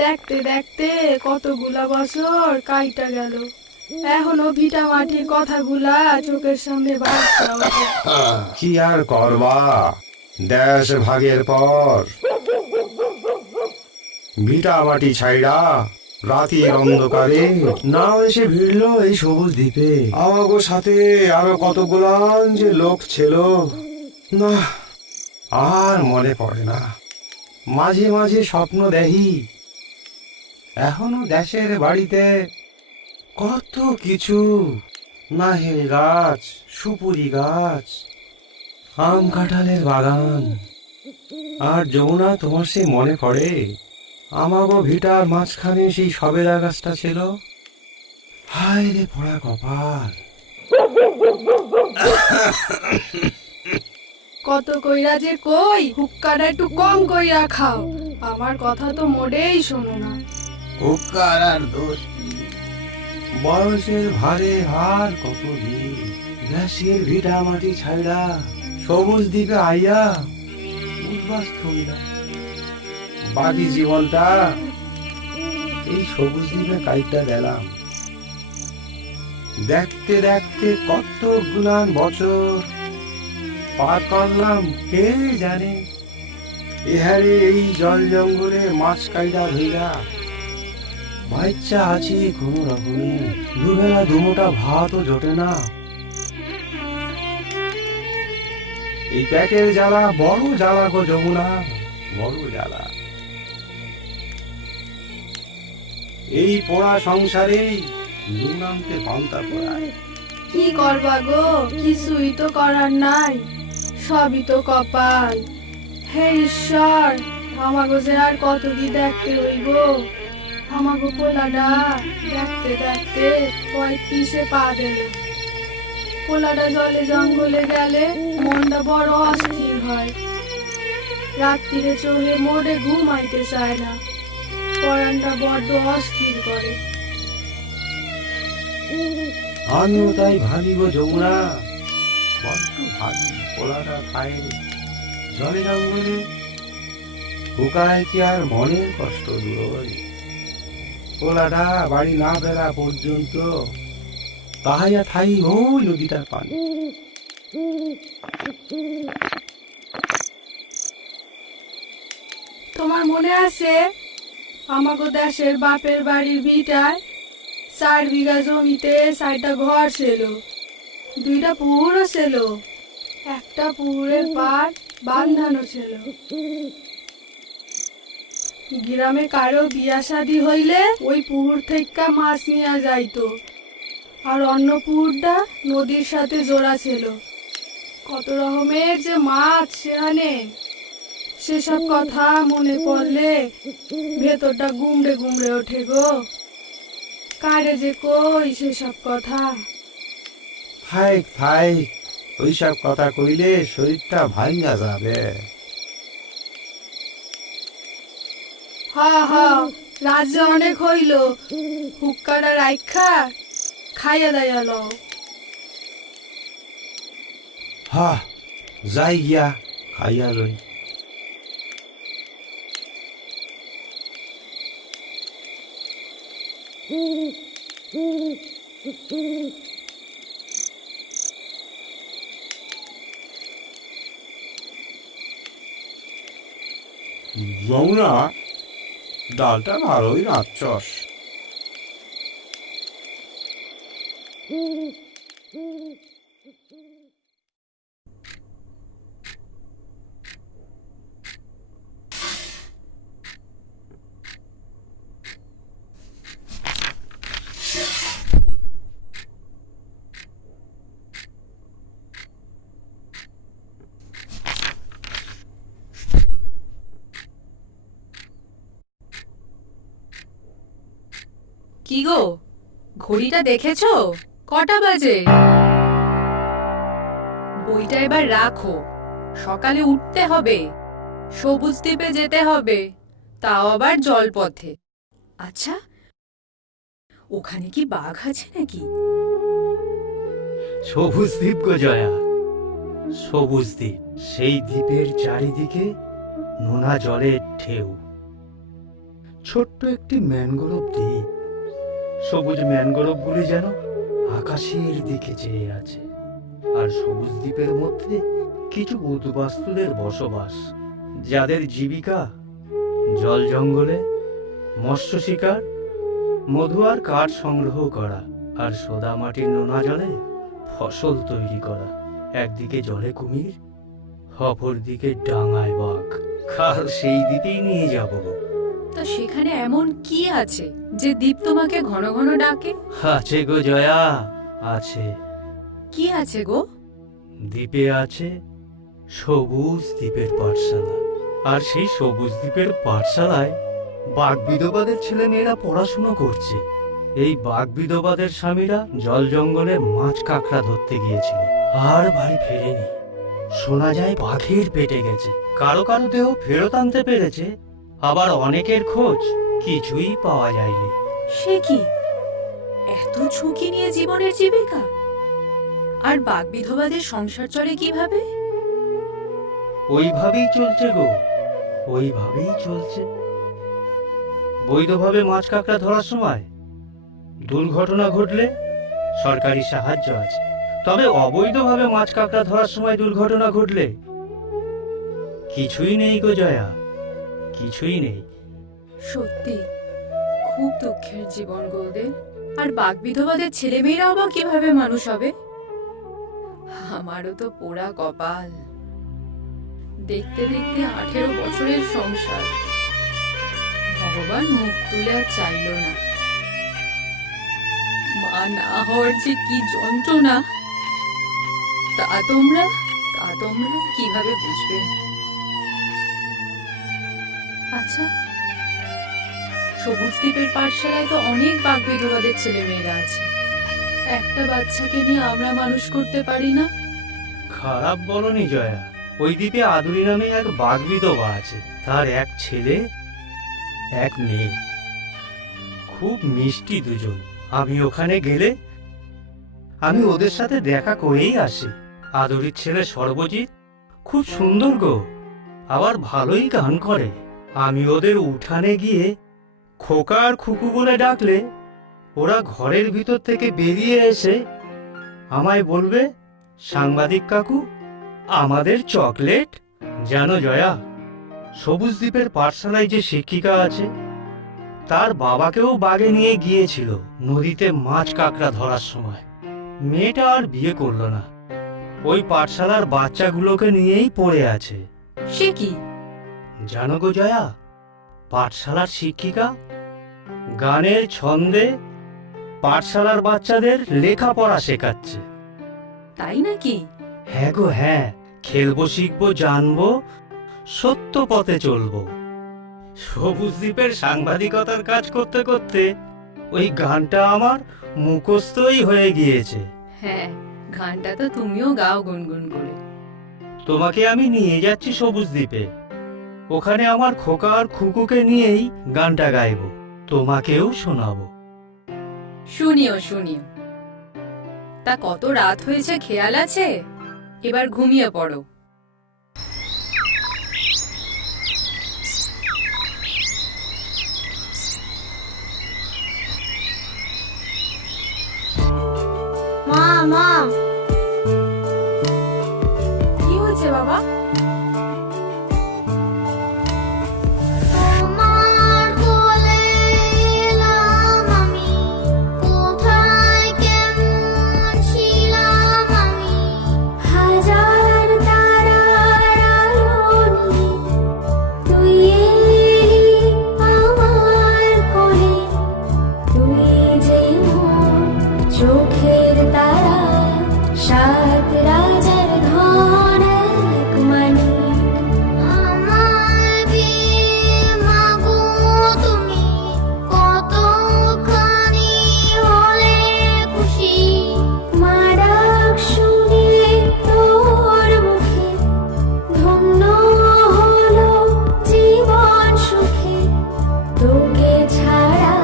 দেখতে দেখতে কতগুলা বছর কাইটা গেল, এখনো ভিটা মাটির কথাগুলা চোখের সামনে ভাসছে ওঠে। কি আর করবা, দেশ ভাগের পর ভিটা মাটি ছাইড়া রাতের অন্ধকারে নাও এসে ভিড়ল এই সবুজ দ্বীপে। আমাগো সাথে আরো কতগুলান যে লোক ছিল, না আর মনে পড়ে না। মাঝে মাঝে স্বপ্ন দেখি এখনো দেশের বাড়িতে কত কিছু, নারকেল গাছ, সুপুরি গাছ, আম কাঁঠালের বাগান। আর যমুনা, তোমার সে মনে পড়ে আমাগো ভিটার মাঝখানে সেই সবেদা গাছটা ছিল? হায় রে পোড়া কপাল। কত কইরা যে কই হুক্কাটা একটু কম কইরা খাও, আমার কথা তো মোটেই শোনো না। হুক্কার আর দোষ কি? বয়সের ভারে আর কতদিন দেশের ভিটা মাটি ছাইড়া সবুজ দ্বীপে আইয়া উদ্বাস থইলা। বাকি জীবনটা এই সবুজ দ্বীপে কাইটা গেলাম। দেখতে দেখতে কত গুলান বছর পার করলাম কে জানে। এহারে এই জল জঙ্গলে মাছ কাইটা ধইরা বাচ্চা আছি কোন রকমে, দুবেলা দুমোটা ভাতও জোটে না। এই পেটের জ্বালা বড় জ্বালা গো যমুনা, বড় জ্বালা। এই পোড়া সংসারেই নুন আনতে পান্তা পোড়ায়। কি করবা গো, কিছুই তো করার নাই, সবই তো কপাল। হে ঈশ্বর, আমাগো যে আর কত কি দেখতে হইব। আমাগো পোলাটা দেখতে দেখতে 35-এ পা দিল। পোলাটা জলে জঙ্গলে গেলে মনটা বড় অস্থির হয়, রাত্রিরে চোখে মোড়ে ঘুমাইতে চায় না, পরানটা বড্ড অস্থির করে। আমিও তাই ভাবি গো যমুনা, বড্ড ভাবি পোলাটা খায় জলে জঙ্গলে, হুকায় কি আর মনের কষ্ট দূর হয়? পোলাটা বাড়ি না ফেরা পর্যন্ত তাহাইয়া থাই ওই নদীটার পানি। তোমার মনে আছে আমাগো দেশের বাপের বাড়ির ভিটায় 4 বিঘা জমিতে 4টা ঘর ছিল, 2টা পুকুরও ছিল, একটা পুকুরের পাড় বাঁধানো ছিল। গ্রামে কারো বিয়া শাদী হইলে ওই পুকুর থেকে মাছ নিয়ে যাইতো, আর অন্য পুকুরটা নদীর সাথে জোড়া ছিল। কত রকমের যে মাছ সেখানে, সেসব কথা মনে পড়লে ভেতরটা গুমড়ে গুমড়ে ওঠে গো। কারে যে কই সেসব কথা। থাইক থাইক, ওইসব কথা কইলে শরীরটা ভাঙ্গা যাবে। হা হা, রাজ্যে অনেক হইল, হুক্কাটা রাইখা খাইয়া দাইয়া লও। হা, যাই গিয়া খাইয়া লই। যমুনা, ডালটা ভালোই রাঁধছস। কি গো, ঘড়িটা দেখেছো? কটা বাজে? বইটা এবার রাখো, সকালে উঠতে হবে, সবুজ দ্বীপে যেতে হবে, তাও আবার জলপথে। আচ্ছা, ওখানে কি বাঘ আছে নাকি? সবুজ দ্বীপ গো জয়া, সবুজ দ্বীপ। সেই দ্বীপের চারিদিকে নোনা জলের ঢেউ, ছোট্ট একটি ম্যানগ্রোভ দ্বীপ। সবুজ ম্যানগ্রোভগুলি যেন আকাশের দিকে চেয়ে আছে, আর সবুজ দ্বীপের মধ্যে কিছু উদ্বাস্তুদের বসবাস, যাদের জীবিকা জল জঙ্গলে মৎস্য শিকার, মধু আর কাঠ সংগ্রহ করা, আর সোদা মাটির নোনা জলে ফসল তৈরি করা। একদিকে জলে কুমির, অপর দিকে ডাঙায় বাঘ। কাল সেই দ্বীপেই নিয়ে যাব। তা সেখানে এমন কি আছে যে দ্বীপ তোমাকে ঘন ঘন ডাকে? আছে গো জয়া, আছে। কি আছে গো? দ্বীপে আছে সবুজ দ্বীপের পাঠশালা, আর সেই সবুজ দ্বীপের পাঠশালায় বাঘ বিধবাদের ছেলে মেয়েরা পড়াশুনো করছে। এই বাঘ বিধবাদের স্বামীরা জল জঙ্গলে মাছ কাঁকড়া ধরতে গিয়েছিল, আর বাড়ি ফেরেনি। শোনা যায় বাঘের পেটে গেছে। কারো কারো দেহ ফেরত আনতে পেরেছে, আবার অনেকের খোঁজ কিছুই পাওয়া যায়নি। সে কি, এত ঝুঁকি নিয়ে জীবনের জীবিকা? আর বাঘ বিধবাদের সংসার চলে কিভাবে? ওইভাবেই চলছে গো, ওইভাবেই চলছে। বৈধভাবে মাছ কাঁকড়া ধরার সময় দুর্ঘটনা ঘটলে সরকারি সাহায্য আছে, তবে অবৈধভাবে মাছ কাঁকড়া ধরার সময় দুর্ঘটনা ঘটলে কিছুই নেই গো জয়া, কিছুই নেই। সত্যি খুব দুঃখের জীবন গো ওদের। আর বাঘ বিধবাদের ছেলে মেয়েরাও বা কিভাবে মানুষ হবে? আমারও তো পোড়া কপাল। দেখতে দেখতে 18 বছরের সংসার, ভগবান মুখ তুলে আর চাইল না। মা না হওয়ার যে কি যন্ত্রণা, তা তোমরা কিভাবে বুঝবে? আচ্ছা, সবুজ দ্বীপের পাঠশালায় তো অনেক বাঘ বিধবাদের ছেলে মেয়েরা আছে। একটা বাচ্চাকে নিয়ে আমরা মানুষ করতে পারি না? খারাপ বলনি জয়া। ওই দ্বীপে আদুরি নামে এক বাঘ বিধবা আছে, তার এক ছেলে এক মেয়ে, খুব মিষ্টি দুজন। আমি ওখানে গেলে আমি ওদের সাথে দেখা করেই আসি। আদুরির ছেলে সর্বজিৎ খুব সুন্দর গো, আবার ভালোই গান করে। আমি ওদের উঠানে গিয়ে খোকা আর খুকু বলে ডাকলে ওরা ঘরের ভিতর থেকে বেরিয়ে এসে আমায় বলবে, সাংবাদিক কাকু, আমাদের চকলেট। জানো জয়া, সবুজ দ্বীপের পাঠশালায় যে শিক্ষিকা আছে, তার বাবাকেও বাগে নিয়ে গিয়েছিল নদীতে মাছ কাঁকড়া ধরার সময়। মেয়েটা আর বিয়ে করলো না, ওই পাঠশালার বাচ্চাগুলোকে নিয়েই পড়ে আছে। সে কি? জানো গো জয়া, পাঠশালার শিক্ষিকা গানের ছন্দে পাঠশালার বাচ্চাদের লেখাপড়া শেখাচ্ছে। তাই নাকি? হ্যাঁ গো হ্যাঁ, খেলবো শিখবো জানবো, সত্য পথে চলবো। সবুজ দ্বীপের সাংবাদিকতার কাজ করতে করতে ওই গানটা আমার মুখস্থই হয়ে গিয়েছে। হ্যাঁ, গানটা তো তুমিও গাও গুনগুন করে। তোমাকে আমি নিয়ে যাচ্ছি সবুজ দ্বীপে, ওখানে আমার খোকা আর খুকুকে নিয়েই গানটা গাইবো, তোমাকেও শোনাবো। শুনিও শুনিও। তা কত রাত হয়েছে খেয়াল আছে? এবার ঘুমিয়ে পড়ো। মা মা, কি হয়েছে বাবা? তোমার কোলে এলাম আমি, কোথায় কেমন ছিলাম আমি, হাজার তারার আলো নিয়ে তুই এলি আমার কোলে, তুই যে মোর চোখের তারা, সাত রাজার ধন এক মানিক। আমার বিয়ে মাগো তুমি কতখানি হলে খুশি, মা ডাক শুনে তোর মুখে ধন্য হলো জীবন সুখে, তোকে ছাড়া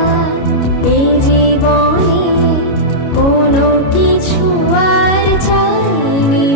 এই জীবনে কোনো কিছু আর চাইনি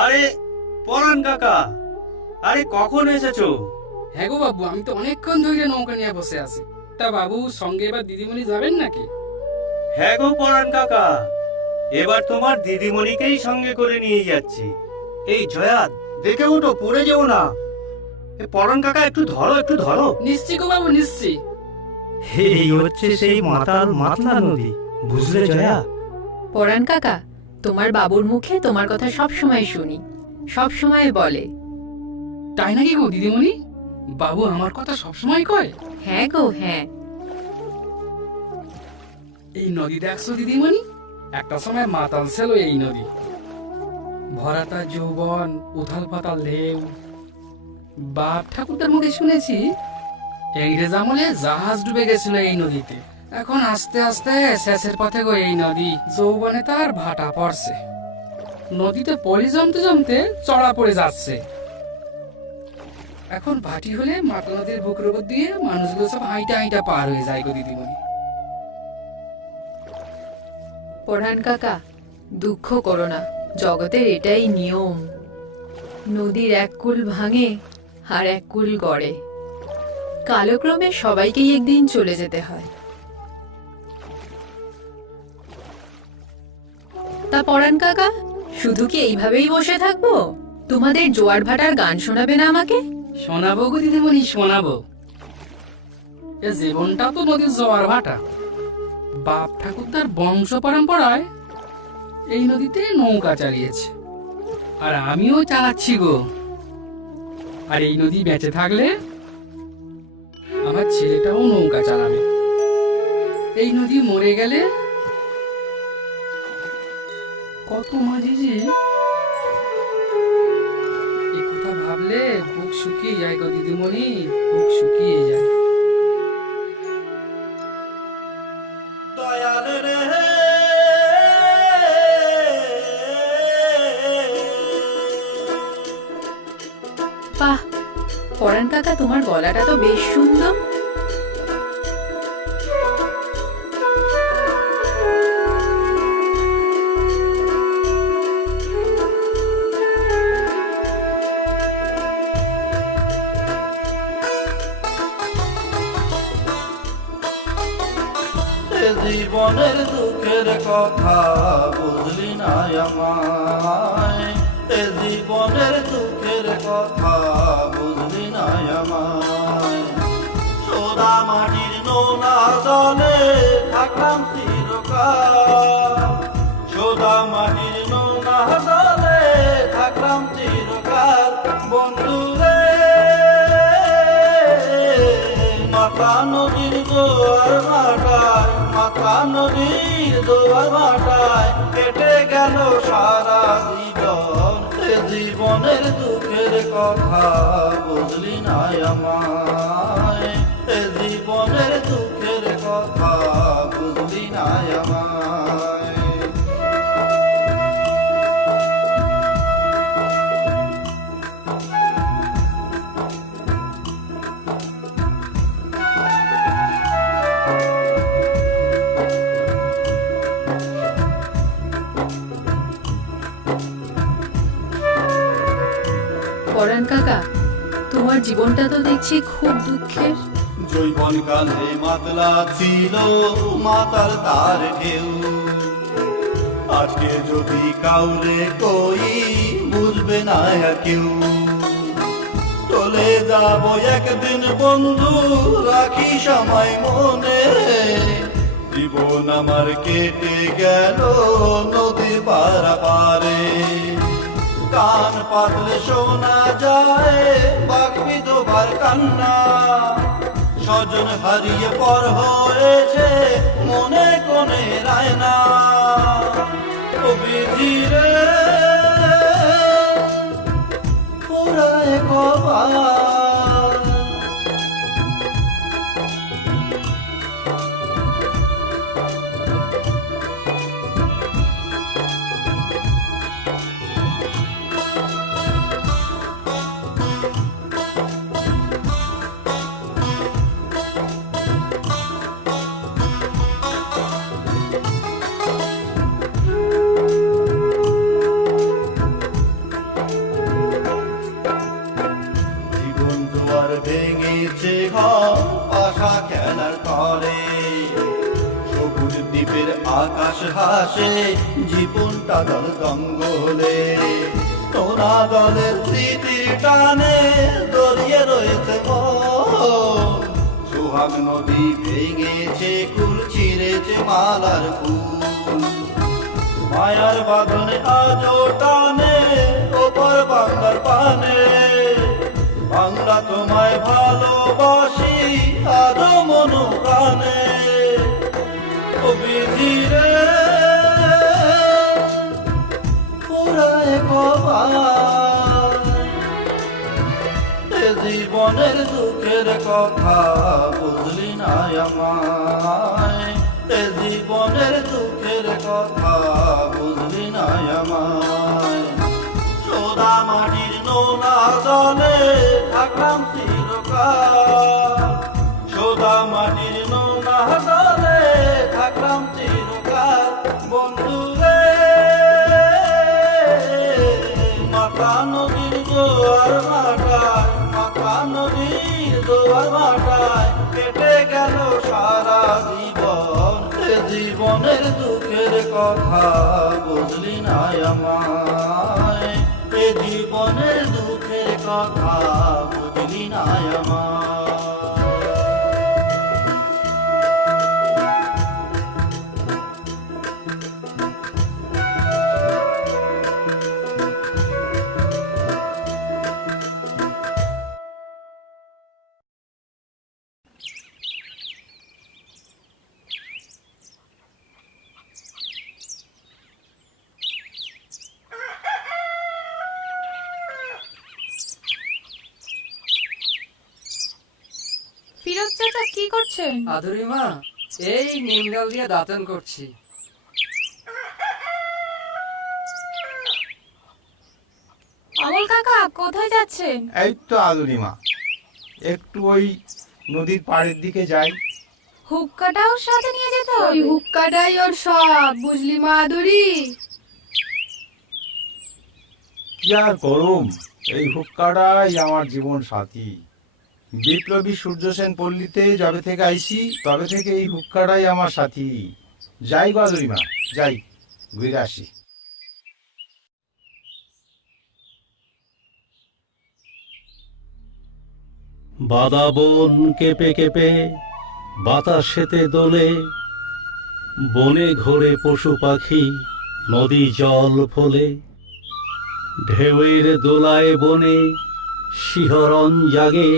আরে পরাণ কাকা, আরে কখন এসেছো? হ্যাঁ গো বাবু, আমি তো অনেকক্ষণ ধরে নৌকা নিয়ে বসে আছি। তা বাবু, সঙ্গে এবার দিদিমণি যাবেন নাকি? হ্যাঁ গো পরাণ কাকা, এবার তোমার দিদিমণিকেই সঙ্গে করে নিয়ে যাচ্ছি। এই জয়া, দেখে ওঠো, পড়ে যেও না। এ পরাণ কাকা, একটু ধরো, একটু ধরো। নিশ্চি গো বাবু, নিশ্চি। এই হচ্ছে সেই মাতলা নদী, বুঝলে জয়া? পরাণ কাকা, তোমার বাবুর মুখে তোমার কথা সব সময় শুনি, সব সময় বলে। তাই নাকি গো দিদিমণি? বাবু আমার কথা সবসময় কয়? হ্যাঁ গো, হ্যাঁ। এই নদী দেখছো দিদিমণি, একটা সময় মাতাল ছিল এই নদী। ভরাতা যৌবন, উথাল পাতাল ঢেউ। বাপ ঠাকুরদার মুখে শুনেছি ইংরেজ আমলে জাহাজ ডুবে গেছিল এই নদীতে। এখন আস্তে আস্তে শেষের পথে গো এই নদী, যৌবনে তার ভাটা পড়ছে। নদীতে পলি জমতে জমতে চড়া পড়ে যাচ্ছে। এখন ভাটি হলে মাতা নদীর বুকের উপর দিয়ে মানুষগুলো সব হাইটা হাইটা পার হয়ে যায় গো দিদিমণি। পরাণ কাকা, দুঃখ করো না, জগতের এটাই নিয়ম। নদীর এক কূল ভাঙে আর এক কূল গড়ে। কালক্রমে সবাইকেই একদিন চলে যেতে হয়। তা পরাণ কাকা, শুধু কি এইভাবেই বসে থাকবো? তোমাদের জোয়ার ভাটার গান শোনাবে না আমাকে? শোনাবো গো দিদিমণি, শোনাবো। এ জীবনটা তো নদীর জোয়ার ভাটা। বাপ ঠাকুরদার বংশ পরম্পরায় এই নদীতে নৌকা চালিয়েছে, আর আমিও চালাচ্ছি গো। আর এই নদী বেঁচে থাকলে আমার ছেলেটাও নৌকা চালাবে। এই নদী মরে গেলে কত মাঝি যে, এই কথা ভাবলে বুক শুকিয়ে যায় গো দিদিমণি, বুক শুকিয়ে যায়। দয়াল রে, বাহ, পরাণ কাকা, তোমার গলাটা তো বেশ সুন্দর। জীবনের দুঃখের কথা বুঝলি না আমায়, এ জীবনের দুঃখের কথা বুঝলি না আমায়। সোদা মাটির নোনা জলে থাকলাম চিরকাল, সোদা মাটির নোনা জলে থাকলাম চিরকাল। বন্ধু রে, মাতা নদীর জোয়ার ভাটায়, মাতা নদীর জোয়ার ভাটায় কেটে গেল সারা জীবন। এ জীবনের দুঃখের কথা বুঝলি না আমায়, এ জীবনের দুঃখের কথা বুঝলি না আমায়। পরাণ কাকা, তোমার জীবনটা তো দেখছি খুব দুঃখের। জৈবন কালে মাতলা ছিল মাতার তার ঢেউ, আজকে যদি কাউরে কই বুঝবে না কেউ। চলে যাব একদিন বন্ধু, রাখি সময় মনে, জীবন আমার কেটে গেল নদী পারাপারে। কান পাতলে শোনা যায় বাঘ বিধবার কান্না, স্বজন হারিয়ে পর হয়েছে মনে কোনে রায়না। ও বিধিরে পুরায় কপাল, হাসে জীবনটা দল জঙ্গলে, তোরা দলের স্মৃতির টানে জড়িয়ে রয়েছে মন। সোহাগ নদী ভেঙেছে কুল, ছিঁড়েছে মালার ফুল, মায়ার বাঁধনে আজও টানে ওপর বাংলার পানে। বাংলা তোমায় ভালোবাসি আরো মন প্রাণে। ও বিধি রে পুরায় কপাল, এ জীবনের দুঃখের কথা বুঝলি না আমায়, এ জীবনের দুঃখের কথা বুঝলি না আমায়। সোদা মাটির নোনা জলে থাকলাম চিরকাল, সোদা মাটির নোনা জলে থাকলাম চিরকাল। বন্ধু রে মাথা নদীর জোয়ার ভাটায়, মাথা নদীর জোয়ার ভাটায় কেটে গেল সারা জীবন। এ জীবনের দুঃখের কথা বুঝলি না আমায়, এ জীবনের দুঃখের কথা বুঝলি না আমায়। ফিরোজ চাচা কি করছেন? আদুরি মা, এই নিম ডাল দিয়ে দাঁতন করছি। অমল কাকা কোথায় যাচ্ছেন? এই তো আদুরিমা, একটু ওই নদীর পাড়ের দিকে যাই। হুক্কাটাও সাথে নিয়ে যেতে হবে? ওই হুক্কাটাই ওর সব, বুঝলি মাধুরী? কি আর করুম, এই হুক্কাটাই আমার জীবন সাথী। বিপ্লবী সূর্য সেন পল্লীতে যবে থেকে আইছি তবে থেকে এই হুক্কাটাই আমার সাথী। যাই গো আদুরিমা, যাই, ঘুরে আসি। বাদা বন কেঁপে কেঁপে বাতাসেতে দোলে, বনে ঘোরে পশু পাখি নদী জল ফলে। ঢেউয়ের দোলায় বনে শিহরণ জাগে,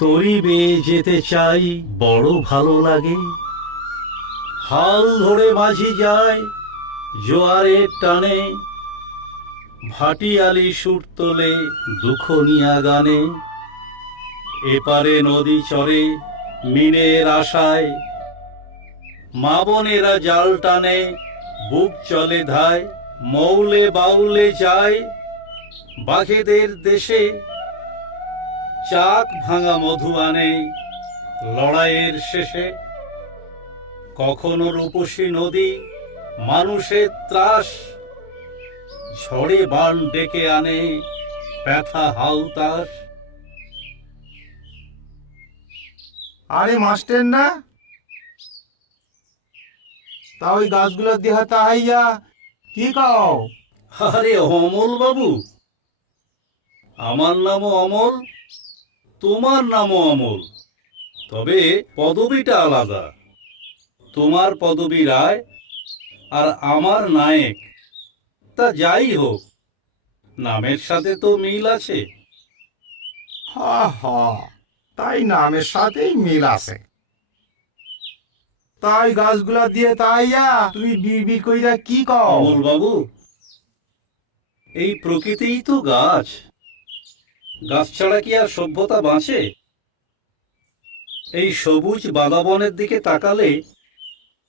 তরি বেয়ে যেতে চাই বড় ভালো লাগে। হাল ধরে মাঝি যায় জোয়ারের টানে, ভাটিয়ালি সুর তোলে দুঃখ নিয়া গানে। এপারে নদী চরে মিনের আশায়, মা বোনেরা জাল টানে বুক চলে ধায়। মৌলে বাউলে যায় বাঘেদের দেশে, চাক ভাঙা মধু আনে লড়াইয়ের শেষে। কখনো রূপসী নদী মানুষের ত্রাস, ঝড়ে বান ডেকে আনে ব্যথা হাউতাস। আরে মাস্টার না, তা ওই গাছগুলোর দেহা তাহাইয়া কি কও? আরে অমল বাবু, আমার নামও অমল, তোমার নামও অমল, তবে পদবীটা আলাদা। তোমার পদবী রায় আর আমার নায়েক। তা যাই হোক, নামের সাথে তো মিল আছে। হা হা, তাই নামের সাথেই মিল আছে। তাই গাছগুলা দিয়ে তাইয়া তুমি বিড়বিড় কইরা কি কও? অমল বাবু, এই প্রকৃতিই তো গাছ, গাছ ছাড়া কি আর সভ্যতা বাঁচে? এই সবুজ বাদাবনের দিকে তাকালে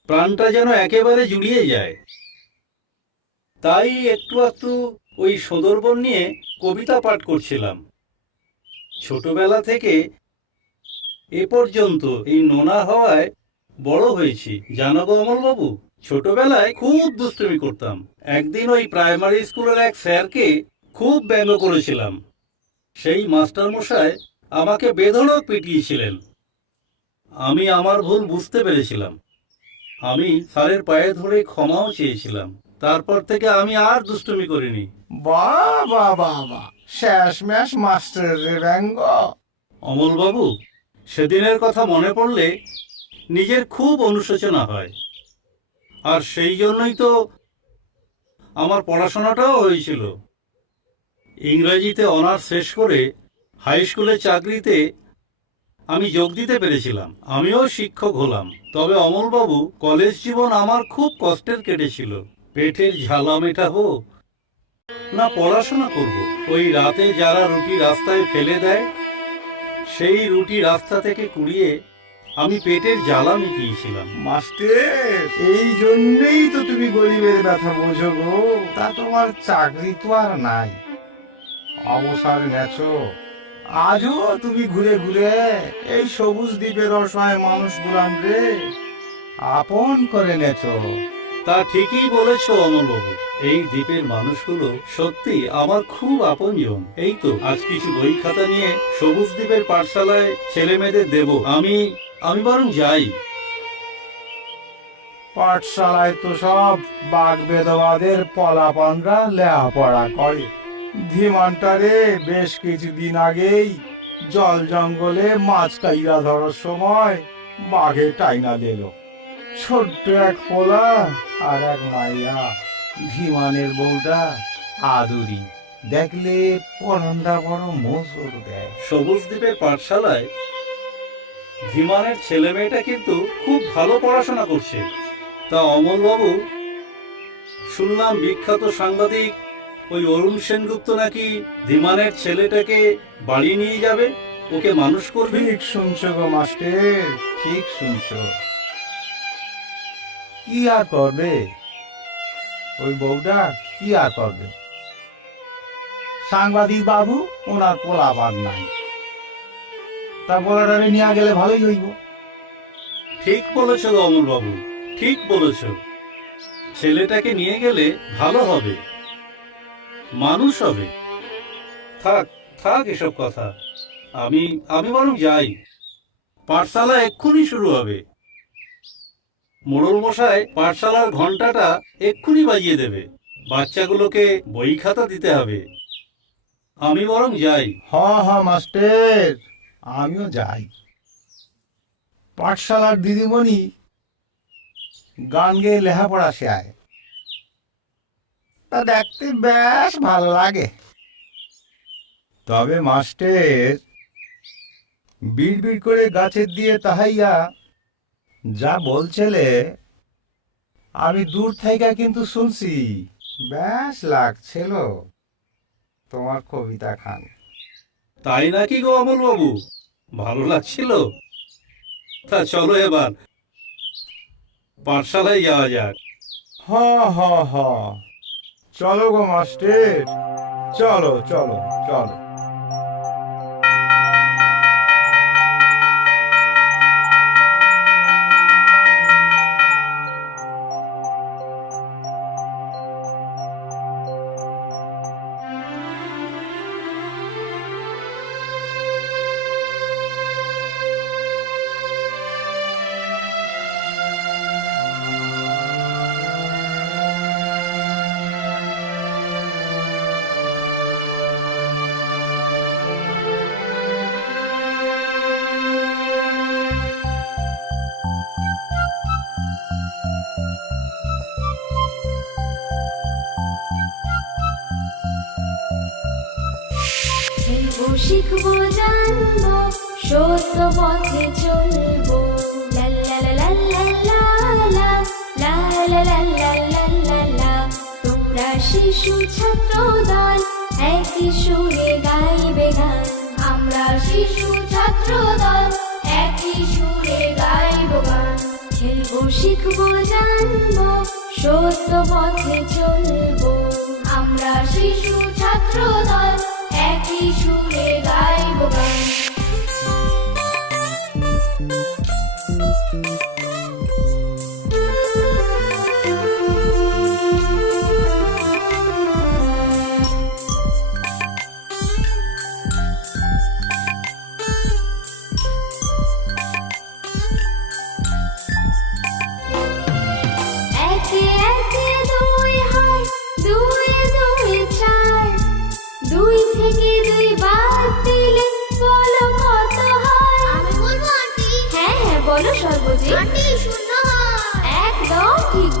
প্রাণটা যেন একেবারে জুড়িয়ে যায়। তাই একটু একটু ওই সুন্দরবন নিয়ে কবিতা পাঠ করছিলাম। ছোটবেলা থেকে এ পর্যন্ত এই নোনা হওয়ায় বড় হয়েছি, জানো গো অমল বাবু। ছোটবেলায় খুব দুষ্টুমি করতাম। একদিন ওই প্রাইমারি স্কুলের এক স্যারকে খুব ব্যঙ্গ করেছিলাম। সেই মাস্টার মশাই আমাকে বেধড়ক পিটিয়েছিলেন। আমি আমার ভুল বুঝতে পেরেছিলাম। আমি স্যারের পায়ে ধরে ক্ষমাও চেয়েছিলাম। তারপর থেকে আমি আর দুষ্টুমি করিনি। বাহ বাহ বাহ বাহ, শেষ ম্যাশ মাস্টারের ব্যঙ্গ। অমলবাবু, সেদিনের কথা মনে পড়লে নিজের খুব অনুশোচনা হয়। আর সেই জন্যই তো আমার পড়াশোনাটাও হয়েছিল। ইংরেজিতে অনার্স শেষ করে হাই স্কুলের চাকরিতে আমি যোগ দিতে পেরেছিলাম। আমিও শিক্ষক হলাম। তবে অমলবাবু, কলেজ জীবন আমার খুব কষ্টের কেটেছিল। পেটের ঝালা মেটাবো না পড়াশোনা করব। ওই রাতে যারা রুটি রাস্তায় ফেলে দেয়, সেই রুটি রাস্তা থেকে কুড়িয়ে আমি পেটের জ্বালা মিটিয়েছিলাম। মাস্টার, এই জন্যই তো তুমি গরিবের ব্যথা বোঝো গো। তা তোমার চাকরি তো আর নাই, অবসর নেছো। আজও তুমি ঘুরে ঘুরে এই সবুজ দ্বীপের অসহায় মানুষগুলান রে আপন করে নেছো। তা ঠিকই বলেছ অমলবাবু। এই দ্বীপের মানুষগুলো সত্যি আমার খুব আপনজন। এই তো আজ কিছু বই খাতা নিয়ে সবুজ দ্বীপের পাঠশালায় ছেলে মেয়েদের দেব। আমি বরং যাই। পাঠশালায় তো সব বাঘ বেদবাদের পলাপানরা লেখাপড়া করে। ধীমানটারে বেশ কিছুদিন আগেই জল জঙ্গলে মাছ কাইরা ধরার সময় বাঘে টাইনা দিল। ছোট্ট এক পোলা আর এক মাইয়া, ধীমানের বউটা আদুরি, দেখলে পরনটা বড় মোচড় দেয়। সবুজ দ্বীপের পাঠশালায় ধীমানের ছেলে মেয়েটা কিন্তু খুব ভালো পড়াশোনা করছে। তা অমলবাবু, শুনলাম বিখ্যাত সাংবাদিক ওই অরুণ সেনগুপ্ত নাকি ধীমানের ছেলেটাকে বাড়ি নিয়ে যাবে, ওকে মানুষ করবে। ঠিক শুনছো গো মাস্টার, ঠিক শুনছো। কি আর করবে ওই বউটা, কি আর করবে? সাংবাদিক বাবু ওনার পোলাপান নাই, তা পোলাটারে নিয়ে গেলে ভালোই হইব। ঠিক বলেছ অমলবাবু, ঠিক বলেছ। ছেলেটাকে নিয়ে গেলে ভালো হবে, মানুষ হবে। থাক থাক এসব কথা। আমি বরং যাই। পাঠশালা এক্ষুনি শুরু হবে। মোড়ল মশাই পাঠশালার ঘন্টাটা এক্ষুনি বাজিয়ে দেবে। বাচ্চাগুলোকে বই খাতা দিতে হবে। আমি বরং যাই। হ মাস্টার, আমিও যাই। পাঠশালার দিদিমণি গান গেয়ে লেখাপড়া শেখায়, তা দেখতে বেশ ভালো লাগে। তবে মাস্টার, বিড় বিড় করে গাছের দিয়ে তাহাইয়া যা বলছিলে, আমি দূর থেকে কিন্তু শুনছি। বেশ লাগছিল তোমার কবিতা খান। তাই নাকি গো অমলবাবু? ভালো লাগছিল? তা চলো এবার পাঠশালায় যাওয়া যাক। হ চলো গো মাস্টার, চলো চলো চলো। খেলবো শিখবো জানবো সত্য পথে চলবো লা লা লা লা লা লা লা লা লা লা লা লা লা। তোমরা শিশু ছাত্র দল একই সুরে গাইবে গান। আমরা শিশু ছাত্র দল একই সুরে গাইব গান। খেলবো শিখবো জানবো সত্য পথে চলবো। আমরা শিশু ছাত্র দল একই সুরে গাইব গান।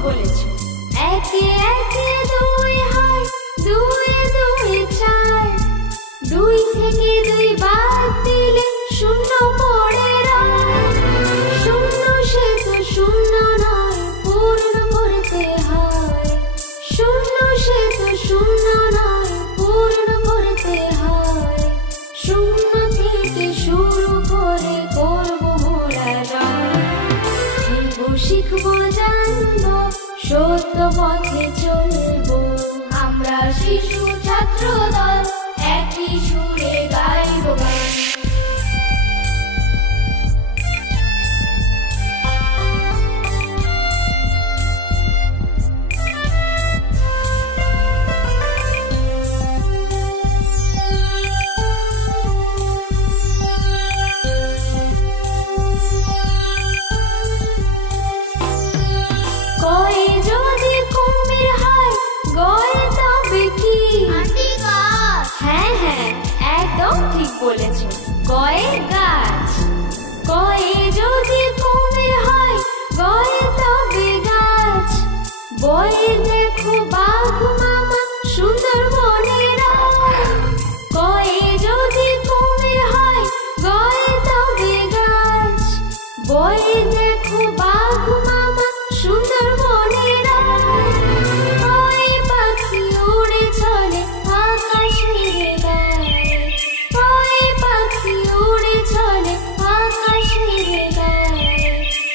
বলেছো। একে একে দুই হয়, দুয়ে দুয়ে চার, দুই থেকে দুই বাদ দিলে শূন্য পড়ে রয়। শূন্য সে তো শূন্য নয়, পূর্ণ করতে হয়। শূন্য সে তো শূন্য নয়, পূর্ণ করতে হয়। শূন্য থেকে শুরু করে করবো মোরা রয়। খেলবো, শিখবো, জানবো, সত্য পথে চলবো। আমরা শিশু ছাত্র দল, একই সুরে গাইবো গান। কয়ে যদি কুমির হয়, গয়ে তবে কি? হ্যাঁ হ্যাঁ, একদম ঠিক বলেছো, গয়ে গাছ। কয়ে যদি কুমির হয়, গয়ে তবে গাছ। বয়ে দেখো বাঘ মামা সুন্দর বনের রায়। কয়ে যদি কুমির হয়, গয়ে তবে গাছ। বয়ে দেখো বাঘ মামা সুন্দর বনের রায়। ওই পাখি উড়ে চলে আকাশের গায়ে। ওই পাখি উড়ে চলে আকাশের গায়ে।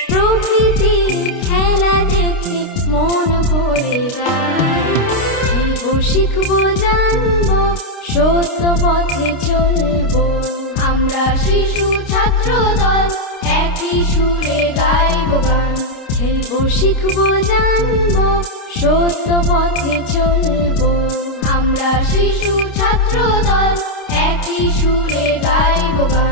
প্রকৃতির খেলা দেখে মন ভরে যায়। খেলবো, শিখবো, জানবো, সত্য পথে চলবো। আমরা শিশু ছাত্র দল, একই সুরে গাইবো গান। খেলবো, শিখবো, জানবো, সত্য পথে চলবো। আমরা শিশু ছাত্র দল, একই সুরে গাইবো গান।